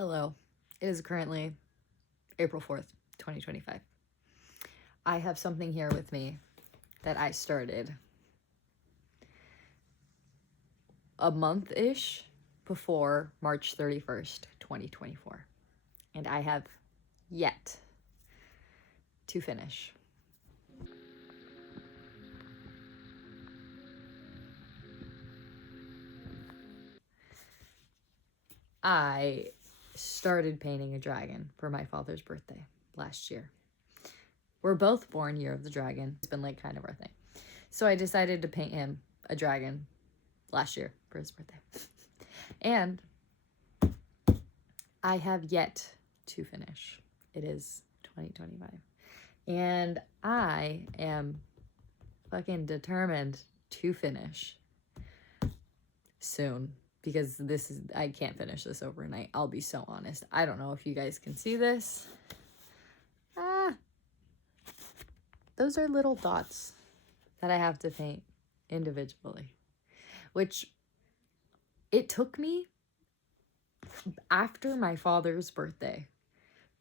Hello. It is currently April 4th, 2025. I have something here with me that I started a month-ish before March 31st, 2024. And I have yet to finish. I started painting a dragon for my father's birthday last year. We're both born year of the dragon. It's been like kind of our thing. So I decided to paint him a dragon last year for his birthday. And I have yet to finish. It is 2025. And I am fucking determined to finish soon because I can't finish this overnight. I'll be so honest. I don't know if you guys can see this. Those are little dots that I have to paint individually, which it took me after my father's birthday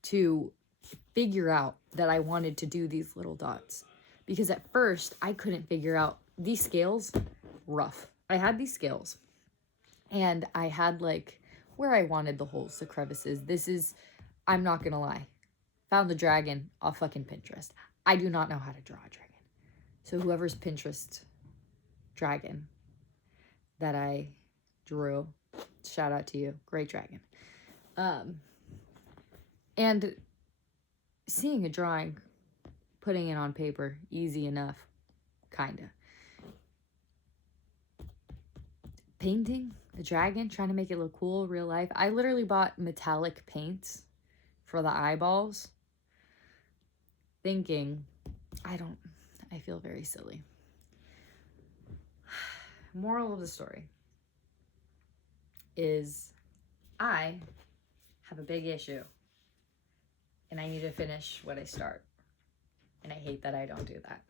to figure out that I wanted to do these little dots, because at first I couldn't figure out these scales. Rough. I had these scales and I had like where I wanted the holes, the crevices. I'm not gonna lie, found the dragon off fucking Pinterest. I do not know how to draw a dragon, so whoever's Pinterest dragon that I drew, shout out to you. Great dragon. And seeing a drawing, putting it on paper, easy enough, kinda. Painting the dragon, trying to make it look cool, real life. I literally bought metallic paints for the eyeballs, thinking, I feel very silly. Moral of the story is I have a big issue and I need to finish what I start. And I hate that I don't do that.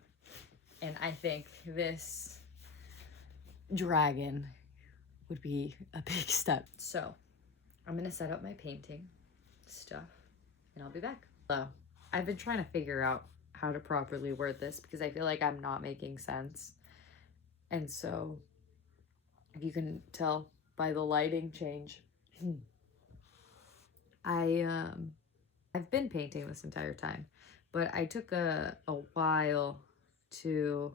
And I think this dragon would be a big step. So I'm gonna set up my painting stuff and I'll be back. So I've been trying to figure out how to properly word this because I feel like I'm not making sense. And so if you can tell by the lighting change, I've been painting this entire time, but I took a while to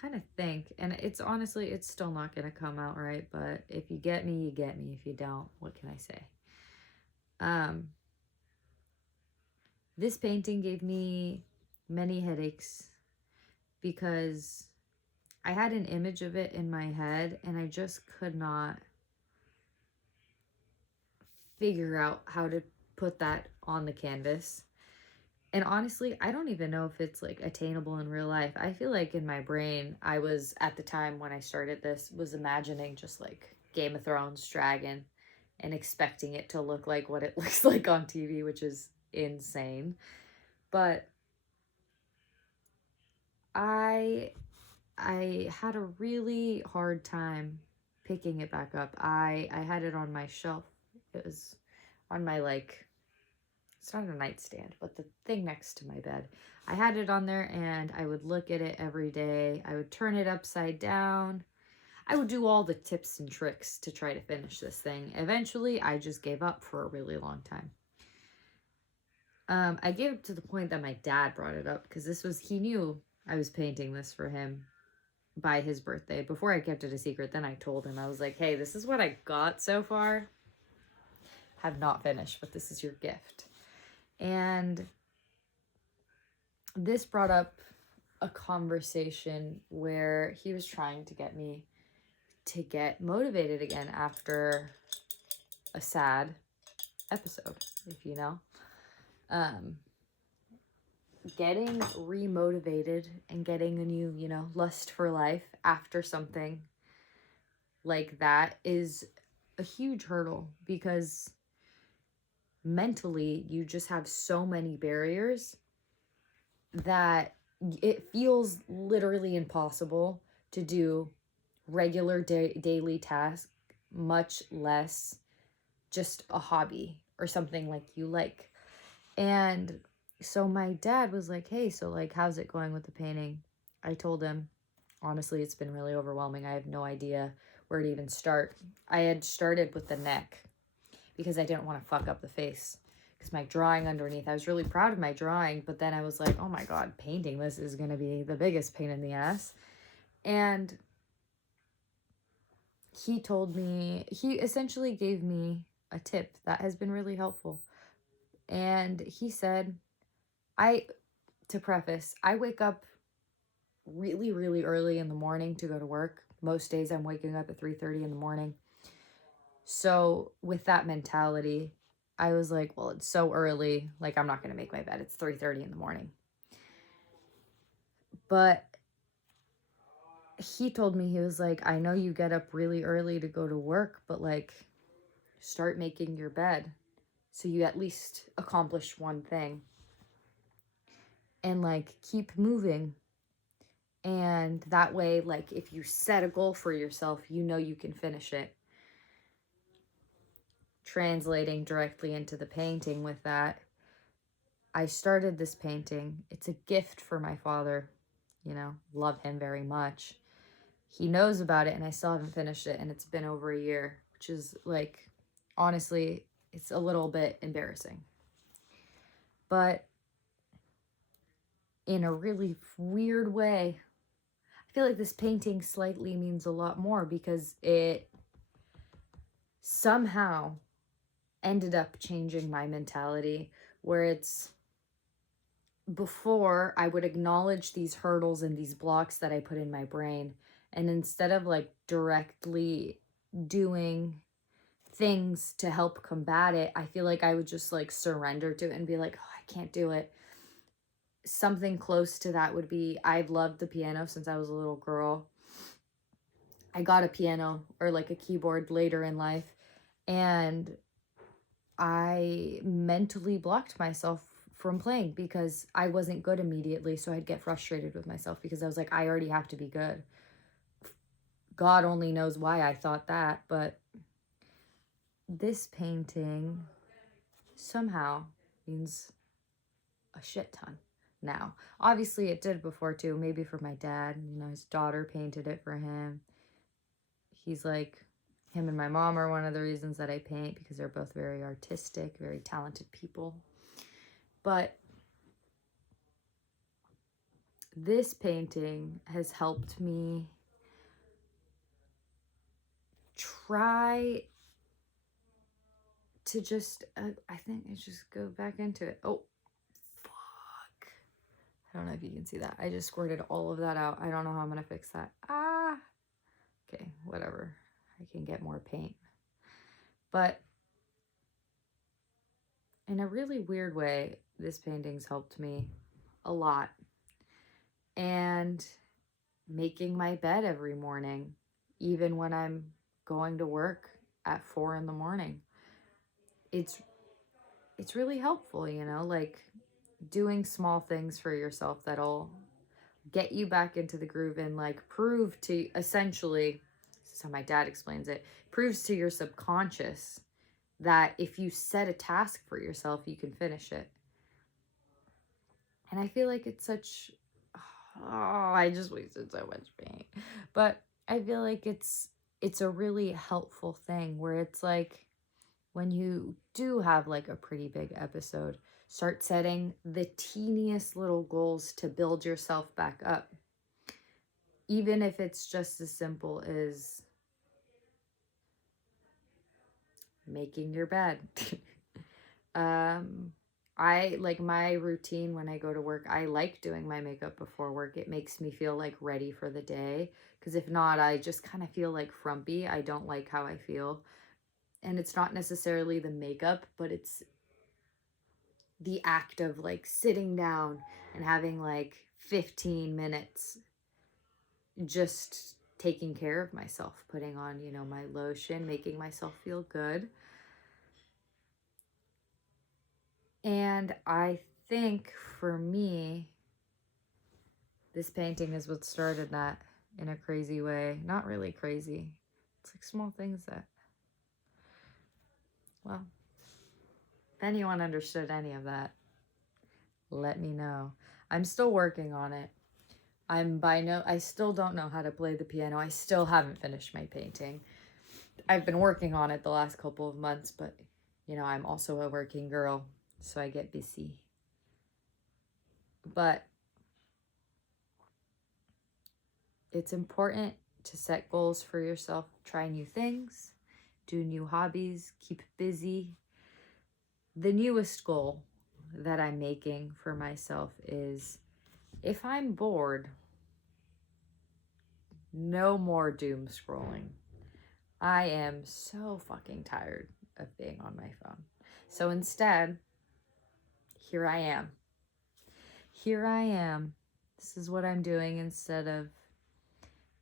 kind of think, and it's still not gonna come out right, but if you get me, you get me. If you don't, what can I say? This painting gave me many headaches because I had an image of it in my head and I just could not figure out how to put that on the canvas. And honestly, I don't even know if it's like attainable in real life. I feel like in my brain, I was, at the time when I started this, was imagining just like Game of Thrones dragon and expecting it to look like what it looks like on TV, which is insane. But I had a really hard time picking it back up. I had it on my shelf. It was on my it's not a nightstand, but the thing next to my bed. I had it on there and I would look at it every day. I would turn it upside down. I would do all the tips and tricks to try to finish this thing. Eventually, I just gave up for a really long time. I gave up to the point that my dad brought it up because he knew I was painting this for him by his birthday. Before I kept it a secret, then I told him, I was like, hey, this is what I got so far. Have not finished, but this is your gift. And this brought up a conversation where he was trying to get me to get motivated again after a sad episode, if you know. Getting remotivated and getting a new, lust for life after something like that is a huge hurdle because mentally you just have so many barriers that it feels literally impossible to do regular daily tasks, much less just a hobby or something like you like. And so my dad was like, hey, so like, how's it going with the painting? I told him, honestly, it's been really overwhelming. I have no idea where to even start. I had started with the neck because I didn't want to fuck up the face. Because my drawing underneath, I was really proud of my drawing, but then I was like, oh my God, painting this is going to be the biggest pain in the ass. And he told me, he essentially gave me a tip that has been really helpful. And he said, to preface, I wake up really, really early in the morning to go to work. Most days I'm waking up at 3:30 in the morning. So with that mentality, I was like, well, it's so early. Like, I'm not going to make my bed. It's 3:30 in the morning. But he told me, he was like, I know you get up really early to go to work, but like, start making your bed so you at least accomplish one thing. And like, keep moving. And that way, like, if you set a goal for yourself, you know you can finish it. Translating directly into the painting with that, I started this painting. It's a gift for my father. You know, love him very much. He knows about it and I still haven't finished it, and it's been over a year, which is like, honestly, it's a little bit embarrassing. But in a really weird way, I feel like this painting slightly means a lot more because it somehow ended up changing my mentality, where it's, before I would acknowledge these hurdles and these blocks that I put in my brain, and instead of like directly doing things to help combat it, I feel like I would just like surrender to it and be like, oh, I can't do it. Something close to that would be, I've loved the piano since I was a little girl. I got a piano or like a keyboard later in life, and I mentally blocked myself from playing because I wasn't good immediately. So I'd get frustrated with myself because I was like, I already have to be good. God only knows why I thought that, but this painting somehow means a shit ton now. Obviously it did before too, maybe for my dad. You know, his daughter painted it for him. He's like, him and my mom are one of the reasons that I paint, because they're both very artistic, very talented people. But this painting has helped me try to just, I think I just go back into it. Oh, fuck. I don't know if you can see that. I just squirted all of that out. I don't know how I'm going to fix that. Ah. Okay, whatever. I can get more paint. But in a really weird way, this painting's helped me a lot. And making my bed every morning, even when I'm going to work at 4 in the morning. It's really helpful, you know, like doing small things for yourself that'll get you back into the groove and like prove to, essentially, this is how my dad explains it, proves to your subconscious that if you set a task for yourself, you can finish it. And I feel like it's such, oh, I just wasted so much paint. But I feel like it's a really helpful thing where it's like, when you do have like a pretty big episode, start setting the teeniest little goals to build yourself back up. Even if it's just as simple as making your bed. I like my routine when I go to work. I like doing my makeup before work. It makes me feel like ready for the day. Because if not, I just kind of feel like frumpy. I don't like how I feel. And it's not necessarily the makeup, but it's the act of like sitting down and having like 15 minutes just taking care of myself, putting on, you know, my lotion, making myself feel good. And I think for me, this painting is what started that in a crazy way. Not really crazy. It's like small things that Well, if anyone understood any of that, let me know. I'm still working on it. I still don't know how to play the piano. I still haven't finished my painting. I've been working on it the last couple of months, but you know, I'm also a working girl, so I get busy. But it's important to set goals for yourself, try new things, do new hobbies, keep busy. The newest goal that I'm making for myself is if I'm bored, no more doom scrolling. I am so fucking tired of being on my phone. So instead, here I am. Here I am. This is what I'm doing instead of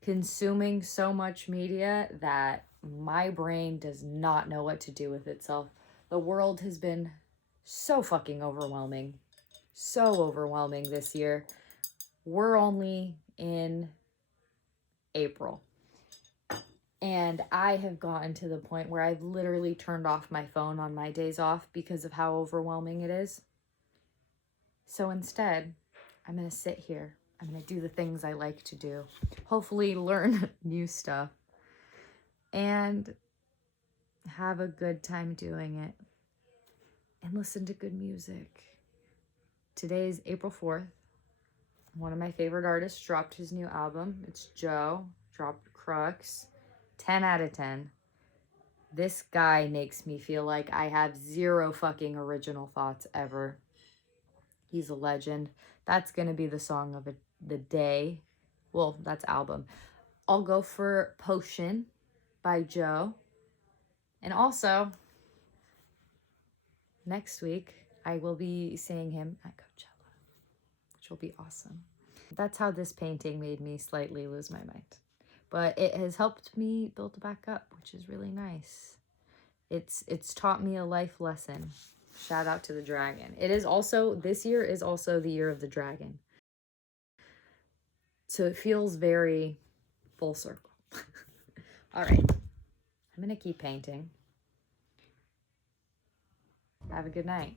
consuming so much media that my brain does not know what to do with itself. The world has been so fucking overwhelming. So overwhelming this year. We're only in April. And I have gotten to the point where I've literally turned off my phone on my days off because of how overwhelming it is. So instead, I'm going to sit here. I'm going to do the things I like to do. Hopefully learn new stuff. And have a good time doing it. And listen to good music. Today is April 4th. One of my favorite artists dropped his new album. It's Joe. Dropped Crux. 10 out of 10. This guy makes me feel like I have zero fucking original thoughts ever. He's a legend. That's going to be the song of the day. Well, that's album. I'll go for Potion by Joe. And also, next week, I will be seeing him at Coachella, which will be awesome. That's how this painting made me slightly lose my mind. But it has helped me build back up, which is really nice. It's taught me a life lesson. Shout out to the dragon. This year is also the year of the dragon. So it feels very full circle. All right. I'm going to keep painting. Have a good night.